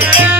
Yeah.